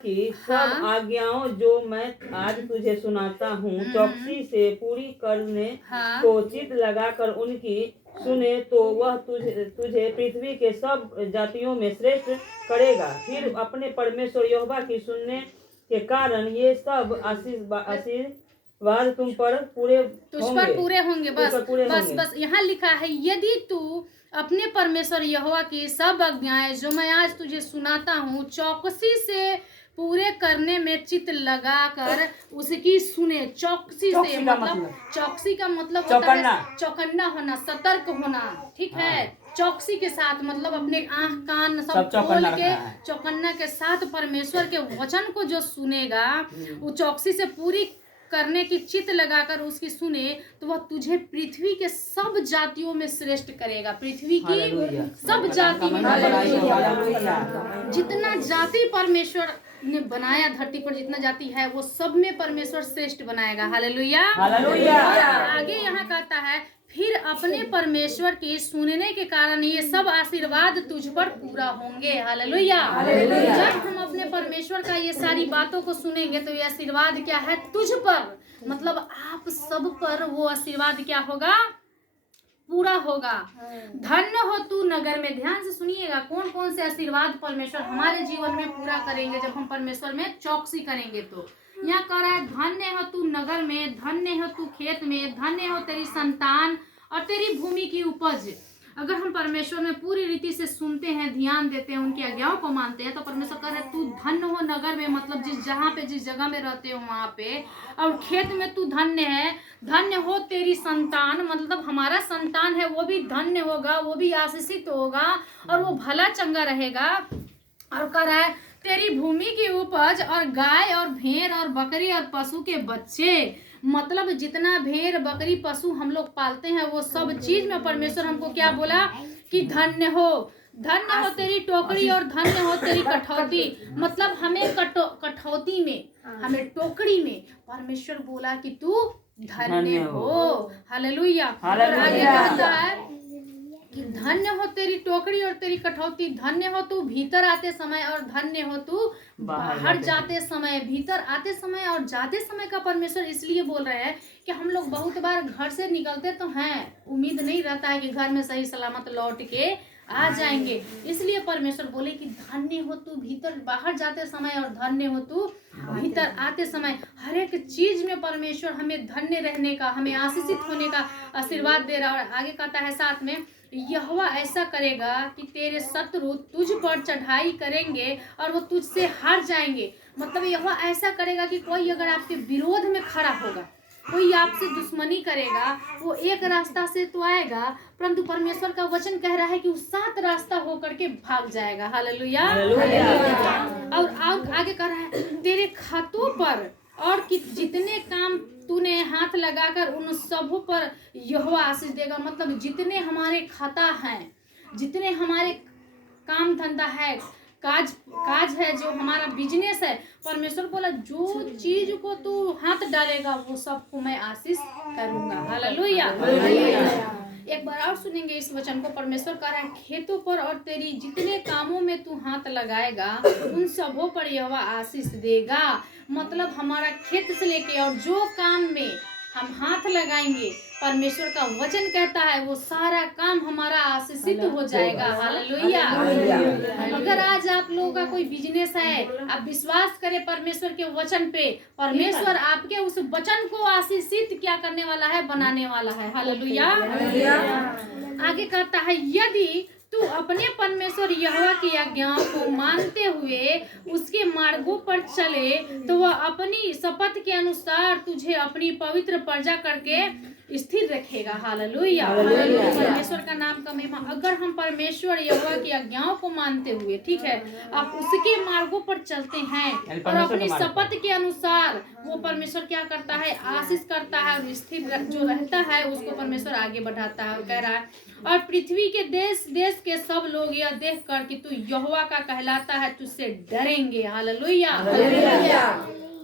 की सब हाँ। आज्ञाओं जो मैं आज तुझे सुनाता हूँ चौकसी से पूरी करने हाँ। को चित लगाकर उनकी सुने तो वह तुझे पृथ्वी के सब जातियों में श्रेष्ठ करेगा। फिर अपने परमेश्वर यहोवा की सुनने के कारण ये सब आशीर्वाद तुम पर पूरे तुझ पर पूरे होंगे। बस बस बस यहाँ लिखा है, यदि तू अपने परमेश्वर यहोवा की सब आज्ञाएं जो मैं आज तुझे सुनाता हूँ चौकसी से पूरे करने में चित लगाकर उसकी सुने। चौकसी से मतलब चौकसी का मतलब होता है चौकन्ना होना, सतर्क होना। ठीक है, चौकसी के साथ मतलब अपने आंख कान सब खोल के चौकन्ना के साथ परमेश्वर के वचन को जो सुनेगा वो चौकसी से पूरी करने की चित लगाकर उसकी सुने तो वह तुझे पृथ्वी के सब जातियों में श्रेष्ठ करेगा। पृथ्वी की सब जाति में, जितना जाति परमेश्वर ने बनाया धरती पर, जितना जाति है वो सब में परमेश्वर श्रेष्ठ बनाएगा। हालेलुया। आगे यहाँ कहता है, फिर अपने परमेश्वर की सुनने के कारण ये सब आशीर्वाद तुझ पर पूरा होंगे। हालेलुया। जब हम अपने परमेश्वर का ये सारी बातों को सुनेंगे तो ये आशीर्वाद क्या है तुझ पर, मतलब आप सब पर वो आशीर्वाद क्या होगा, पूरा होगा। धन्य हो तू नगर में। ध्यान से सुनिएगा, कौन कौन से आशीर्वाद परमेश्वर हमारे जीवन में पूरा करेंगे जब हम परमेश्वर में चौकसी करेंगे। तो यहाँ कह रहा है, धन्य हो तू नगर में, धन्य हो तू खेत में, धन्य हो तेरी संतान और तेरी भूमि की उपज। अगर हम परमेश्वर में पूरी रीति से सुनते हैं, ध्यान देते हैं, उनकी आज्ञाओं को मानते हैं तो परमेश्वर कह रहा है तू धन्य हो नगर में, मतलब जिस जहाँ पे जिस जगह में रहते हो वहां पे। और खेत में तू धन्य है। धन्य हो तेरी संतान, मतलब हमारा संतान है वो भी धन्य होगा, वो भी आशीषित होगा और वो भला चंगा रहेगा। और कह रहा है तेरी भूमि की उपज और गाय और भेड़ और बकरी और पशु के बच्चे, मतलब जितना भेड़ बकरी पशु हम लोग पालते हैं वो सब चीज में परमेश्वर हमको क्या बोला कि धन्य हो। धन्य हो तेरी टोकरी और धन्य हो तेरी कठौती, मतलब हमें कठौती में, हमें टोकरी में परमेश्वर बोला कि तू धन्य हो। हालेलुया। और आगे कहता है कि धन्य हो तेरी टोकरी और तेरी कठौती, धन्य हो तू भीतर आते समय और धन्य हो तू बाहर जाते समय। भीतर आते समय और जाते समय का परमेश्वर इसलिए बोल रहे हैं कि हम लोग बहुत बार घर से निकलते तो हैं, उम्मीद नहीं रहता है कि घर में सही सलामत लौट के आ जाएंगे, इसलिए परमेश्वर बोले कि धन्य हो तू भीतर बाहर जाते समय और धन्य हो तू भीतर आते समय। हर एक चीज में परमेश्वर हमें धन्य रहने का, हमें आशीषित होने का आशीर्वाद दे रहा है। और आगे कहता है साथ में, यहोवा ऐसा करेगा कि तेरे शत्रु तुझ पर चढ़ाई करेंगे और वो तुझसे हार जाएंगे। मतलब यहोवा ऐसा करेगा कि कोई अगर आपके विरोध में खड़ा होगा, कोई आपसे दुश्मनी करेगा, वो एक रास्ता से तो आएगा परंतु परमेश्वर का वचन कह रहा है कि वो 7 रास्ता होकर के भाग जाएगा। हालेलुया। और आगे कह रहा है, तेरे खातों पर और कि जितने काम तूने हाथ लगाकर उन सबों पर यहोवा आशीष देगा। मतलब जितने हमारे खाता हैं, जितने हमारे काम धंधा है, काज है, जो हमारा बिजनेस है, परमेश्वर बोला जो चीज को तू हाथ डालेगा वो सबको मैं आशीष करूंगा। हालेलुया। एक बार और सुनेंगे इस वचन को। परमेश्वर कह रहा है, खेतों पर और तेरी जितने कामों में तू हाथ लगाएगा उन सबों पर यहोवा आशीष देगा। मतलब हमारा खेत से लेके और जो काम में हम हाथ लगाएंगे, परमेश्वर का वचन कहता है वो सारा काम हमारा आशीषित हो जाएगा। हालेलुया। अगर आज आप लोगों का कोई बिजनेस है, आप विश्वास करें परमेश्वर के वचन पे, परमेश्वर आपके उस वचन को आशीषित क्या करने वाला है, बनाने वाला है। हालेलुया। आगे कहता है, यदि तू अपने परमेश्वर यहोवा की आज्ञाओं को मानते हुए उसके मार्गों पर चले तो वह अपनी शपथ के अनुसार तुझे अपनी पवित्र प्रजा करके स्थिर रखेगा। हालेलुया। परमेश्वर का नाम का महिमा। अगर हम परमेश्वर यहोवा की आज्ञाओं को मानते हुए, ठीक है, आप उसके मार्गों पर चलते हैं और अपनी शपथ के अनुसार, वो परमेश्वर क्या करता है, आशीष करता है और स्थिर जो रहता है उसको परमेश्वर आगे बढ़ाता है। और कह रहा है, और पृथ्वी के देश देश के सब लोग यह देख कर कि तू यहोवा का कहलाता है तुझसे डरेंगे। हालेलुया।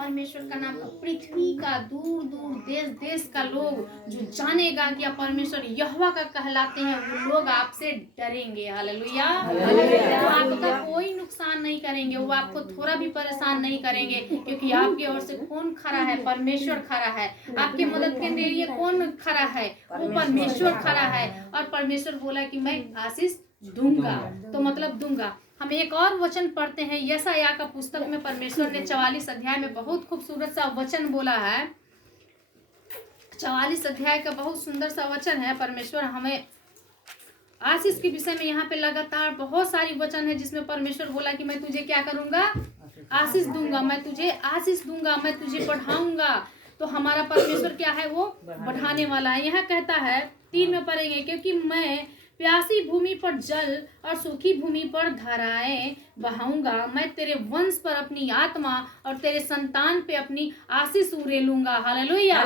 परमेश्वर का नाम पृथ्वी का दूर दूर देश देश का लोग जो जानेगा कि आप परमेश्वर यहोवा का कहलाते हैं, वो लोग आपसे डरेंगे। हालेलुया। वो आपका कोई नुकसान नहीं करेंगे, वो आपको थोड़ा भी परेशान नहीं करेंगे, क्योंकि आपकी ओर से कौन खड़ा है? परमेश्वर खड़ा है। आपकी मदद के लिए कौन खड़ा है? वो परमेश्वर खड़ा है। और परमेश्वर बोला कि मैं आशीष दूंगा, तो मतलब दूंगा। हम एक और वचन पढ़ते हैं यशायाह का पुस्तक में। परमेश्वर ने 44 अध्याय में बहुत खूबसूरत सा वचन बोला है। 44 अध्याय का बहुत सुंदर सा वचन है। परमेश्वर हमें आशीष के विषय में यहाँ पे लगातार बहुत सारी वचन है जिसमें परमेश्वर बोला कि मैं तुझे क्या करूंगा? आशीष दूंगा, मैं तुझे आशीष दूंगा, मैं तुझे बढ़ाऊंगा। तो हमारा परमेश्वर क्या है? वो बढ़ाने वाला है। यहाँ कहता है 3 में पढ़ेंगे, क्योंकि मैं प्यासी भूमि पर जल और सूखी भूमि पर धाराएं बहाऊंगा। मैं तेरे वंश पर अपनी आत्मा और तेरे संतान पे अपनी आशीष उड़ेलूंगा। हालेलुया।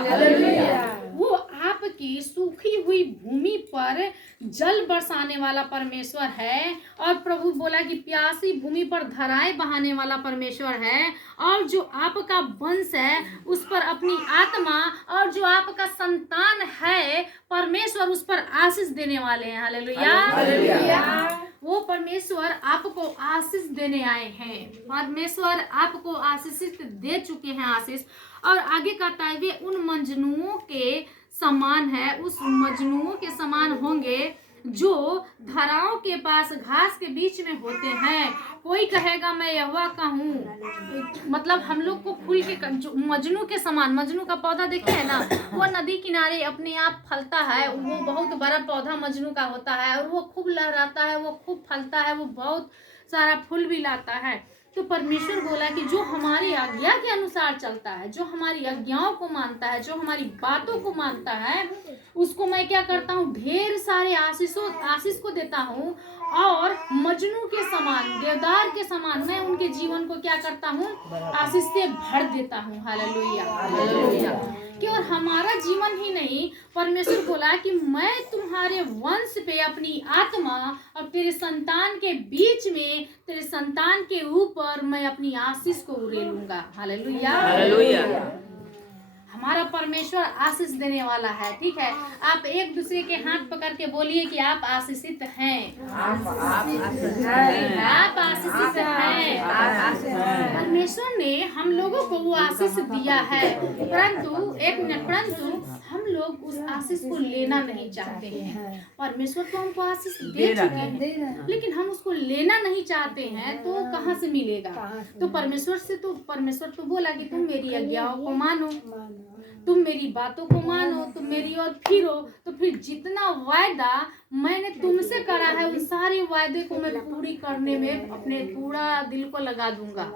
वो आपकी सूखी हुई भूमि पर जल बरसाने वाला परमेश्वर है। और प्रभु बोला कि प्यासी भूमि पर धाराएं बहाने वाला परमेश्वर है। और जो आपका वंश है उस पर अपनी आत्मा, और जो आपका संतान है परमेश्वर उस पर आशीष देने वाले हैं। हालेलुया। वो परमेश्वर आपको आशीष देने आए हैं। परमेश्वर आपको आशीषित दे चुके हैं आशीष। और आगे कहता है वे उन मजनुओं के समान है, उस मजनुओं के समान होंगे जो धाराओं के पास घास के बीच में होते हैं। कोई कहेगा मैं यहोवा का हूँ। मतलब हम लोग को फूल के मजनू के समान, मजनू का पौधा देखे है ना, वो नदी किनारे अपने आप फलता है। वो बहुत बड़ा पौधा मजनू का होता है और वो खूब लहराता है, वो खूब फलता है, वो बहुत सारा फूल भी लाता है। तो परमेश्वर बोला कि जो हमारी आज्ञा के अनुसार चलता है, जो हमारी आज्ञाओं को मानता है, जो हमारी बातों को मानता है, उसको मैं क्या करता हूँ? ढेर सारे आशीष को देता हूँ। और मजनू के समान, देवदार के समान मैं उनके जीवन को क्या करता हूँ? आशीष से भर देता हूँ। हालेलुया। कि और हमारा जीवन ही नहीं, परमेश्वर बोला कि मैं तुम्हारे वंश पे अपनी आत्मा और तेरे संतान के बीच में, तेरे संतान के ऊपर मैं अपनी आशीष को उड़ेलूंगा। हालेलुया। हमारा परमेश्वर आशीष देने वाला है। ठीक है, आप एक दूसरे के हाथ पकड़ के बोलिए कि आप आशीषित हैं। आप आशीषित हैं। परमेश्वर ने हम लोगों को वो आशीष दिया है, परंतु हम लोग उस आशीष को लेना नहीं चाहते हैं। परमेश्वर तो हमको आशीष दे चुके हैं, लेकिन हम उसको लेना नहीं चाहते हैं, तो कहाँ से मिलेगा? तो परमेश्वर तो बोला कि तुम मेरी आज्ञाओं को मानो, तुम मेरी बातों को मानो, तुम मेरी ओर फिरो, तो फिर जितना वायदा मैंने तुमसे करा है उन सारे वायदे को मैं पूरी करने में अपने पूरा दिल को लगा दूंगा।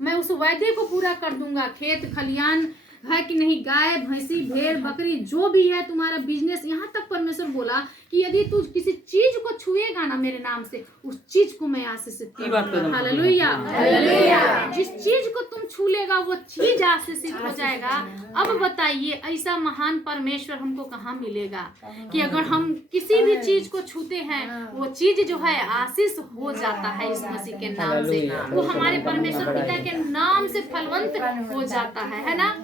मैं उस वायदे को पूरा कर दूंगा। खेत खलियान है कि नहीं, गाय भैंसी भेड़ बकरी जो भी है, तुम्हारा बिजनेस, यहाँ तक परमेश्वर बोला कि यदि तू किसी चीज को छुएगा ना मेरे नाम से, उस चीज को मैं आशीषित करूंगा। हालेलुया। जिस चीज को तुम छू लेगा वो चीज आशीषित हो जाएगा। अब बताइए ऐसा महान परमेश्वर हमको कहाँ मिलेगा कि अगर हम किसी भी चीज को छूते हैं वो चीज जो है आशीष हो जाता है इस मसीह के नाम से। वो हमारे परमेश्वर पिता के नाम से फलवंत हो जाता है ना।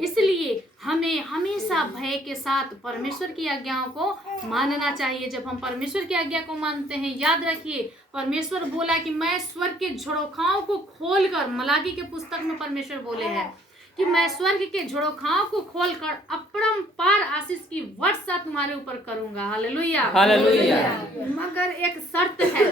इसलिए हमें हमेशा भय के साथ परमेश्वर की आज्ञाओं को मानना चाहिए। जब हम परमेश्वर की आज्ञा को मानते हैं, याद रखिए परमेश्वर बोला कि मैं स्वर्ग के झरोखाओं को खोलकर, मलाकी के पुस्तक में परमेश्वर बोले हैं कि मैं स्वर्ग के झरोखाओं को खोलकर अपरंपार आशीष की वर्षा तुम्हारे ऊपर करूंगा। हालेलुया। मगर एक शर्त है,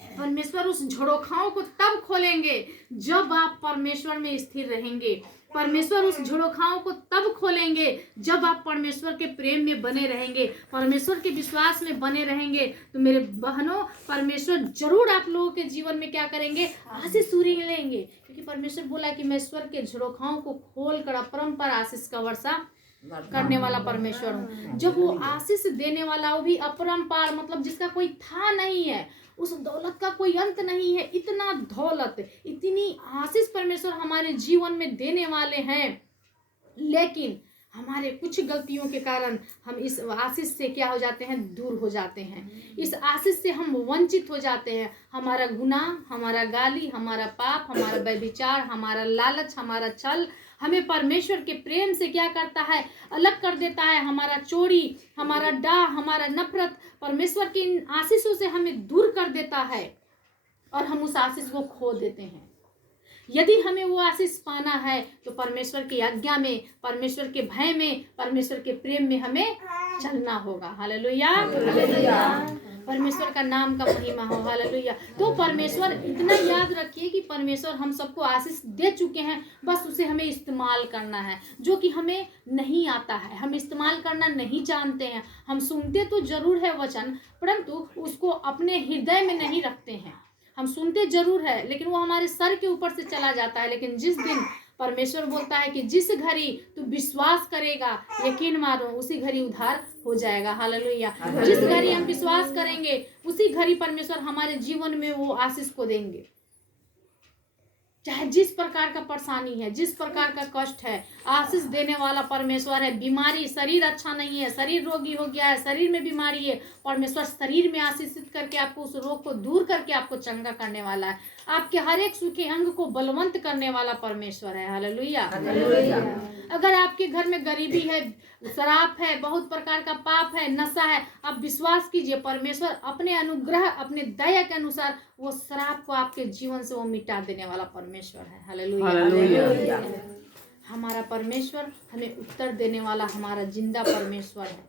परमेश्वर उस झरोखाओं को तब खोलेंगे जब आप परमेश्वर में स्थिर रहेंगे। परमेश्वर उस झरोखाओं को तब खोलेंगे जब आप परमेश्वर के प्रेम में बने रहेंगे, परमेश्वर के विश्वास में बने रहेंगे। तो मेरे बहनों, परमेश्वर जरूर आप लोगों के जीवन में क्या करेंगे? आशीष लेंगे, क्योंकि परमेश्वर बोला कि मैं स्वर्ग के झरोखाओं को खोलकर अपरंपार आशीष का वर्षा करने वाला परमेश्वर हूँ। जब वो आशीष देने वाला, वो भी अपरंपार, मतलब जिसका कोई था नहीं है, उस दौलत का कोई अंत नहीं है। इतना दौलत, इतनी आशीष परमेश्वर हमारे जीवन में देने वाले हैं, लेकिन हमारे कुछ गलतियों के कारण हम इस आशीष से क्या हो जाते हैं, दूर हो जाते हैं। इस आशीष से हम वंचित हो जाते हैं। हमारा गुनाह, हमारा गाली, हमारा पाप, हमारा व्यभिचार, हमारा लालच, हमारा छल हमें परमेश्वर के प्रेम से क्या करता है, अलग कर देता है। हमारा चोरी, हमारा डाह, हमारा नफरत परमेश्वर की इन आशीषों से हमें दूर कर देता है और हम उस आशीष को खो देते हैं। यदि हमें वो आशीष पाना है तो परमेश्वर की आज्ञा में, परमेश्वर के भय में, परमेश्वर के प्रेम में हमें चलना होगा। हालेलुया, परमेश्वर का नाम का महिमा हो। हालेलुया। तो परमेश्वर, इतना याद रखिए कि परमेश्वर हम सबको आशीष दे चुके हैं, बस उसे हमें इस्तेमाल करना है, जो कि हमें नहीं आता है, हम इस्तेमाल करना नहीं जानते हैं। हम सुनते तो जरूर है वचन, परंतु उसको अपने हृदय में नहीं रखते हैं। हम सुनते जरूर है, लेकिन वो हमारे सर के ऊपर से चला जाता है। लेकिन जिस दिन परमेश्वर बोलता है कि जिस घड़ी तू विश्वास करेगा, यकीन मानो, उसी घड़ी उद्धार हो जाएगा। हालेलुया। जिस घड़ी हम विश्वास करेंगे, उसी घड़ी परमेश्वर हमारे जीवन में वो आशीष को देंगे। चाहे जिस प्रकार का परेशानी है, जिस प्रकार का कष्ट है, आशीष देने वाला परमेश्वर है। बीमारी, शरीर अच्छा नहीं है, शरीर रोगी हो गया है, शरीर में बीमारी है, परमेश्वर शरीर में आशीषित करके आपको उस रोग को दूर करके आपको चंगा करने वाला है। आपके हर एक सूखे अंग को बलवंत करने वाला परमेश्वर है। हालेलुया। अगर आपके घर में गरीबी है, शराब है, बहुत प्रकार का पाप है, नशा है, आप विश्वास कीजिए, परमेश्वर अपने अनुग्रह, अपने दया के अनुसार वो शराब को आपके जीवन से वो मिटा देने वाला परमेश्वर है। हालेलुया। हमारा परमेश्वर हमें उत्तर देने वाला हमारा जिंदा परमेश्वर है,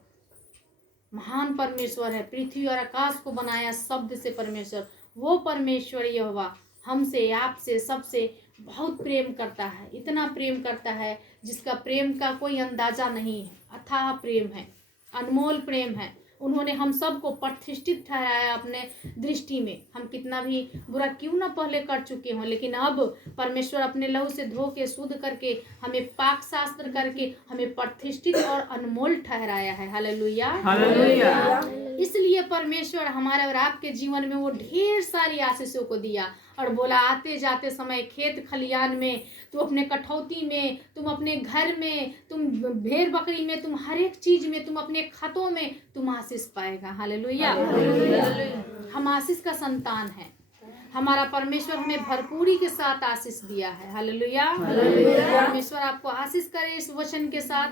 महान परमेश्वर है। पृथ्वी और आकाश को बनाया शब्द से परमेश्वर, वो परमेश्वर यहोवा हमसे, आपसे, सबसे बहुत प्रेम करता है। इतना प्रेम करता है जिसका प्रेम का कोई अंदाजा नहीं है। अथाह प्रेम है, अनमोल प्रेम है। उन्होंने हम सबको प्रतिष्ठित ठहराया अपने दृष्टि में। हम कितना भी बुरा क्यों ना पहले कर चुके हों, लेकिन अब परमेश्वर अपने लहू से धो के, शुद्ध करके, हमें पाक शास्त्र करके हमें प्रतिष्ठित और अनमोल ठहराया है। हालेलुया। इसलिए परमेश्वर हमारे और आपके जीवन में वो ढेर सारी आशीषों को दिया और बोला, आते जाते समय खेत खलियान में, तुम अपने कठौती में, तुम अपने घर में, तुम भेड़ बकरी में, तुम हर एक चीज में, तुम अपने खतों में तुम आशीष पाएगा। हालेलुया। हम आशीष का संतान है। हमारा परमेश्वर हमें भरपूरी के साथ आशीष दिया है। हालेलुया। परमेश्वर आपको आशीष करे इस वचन के साथ।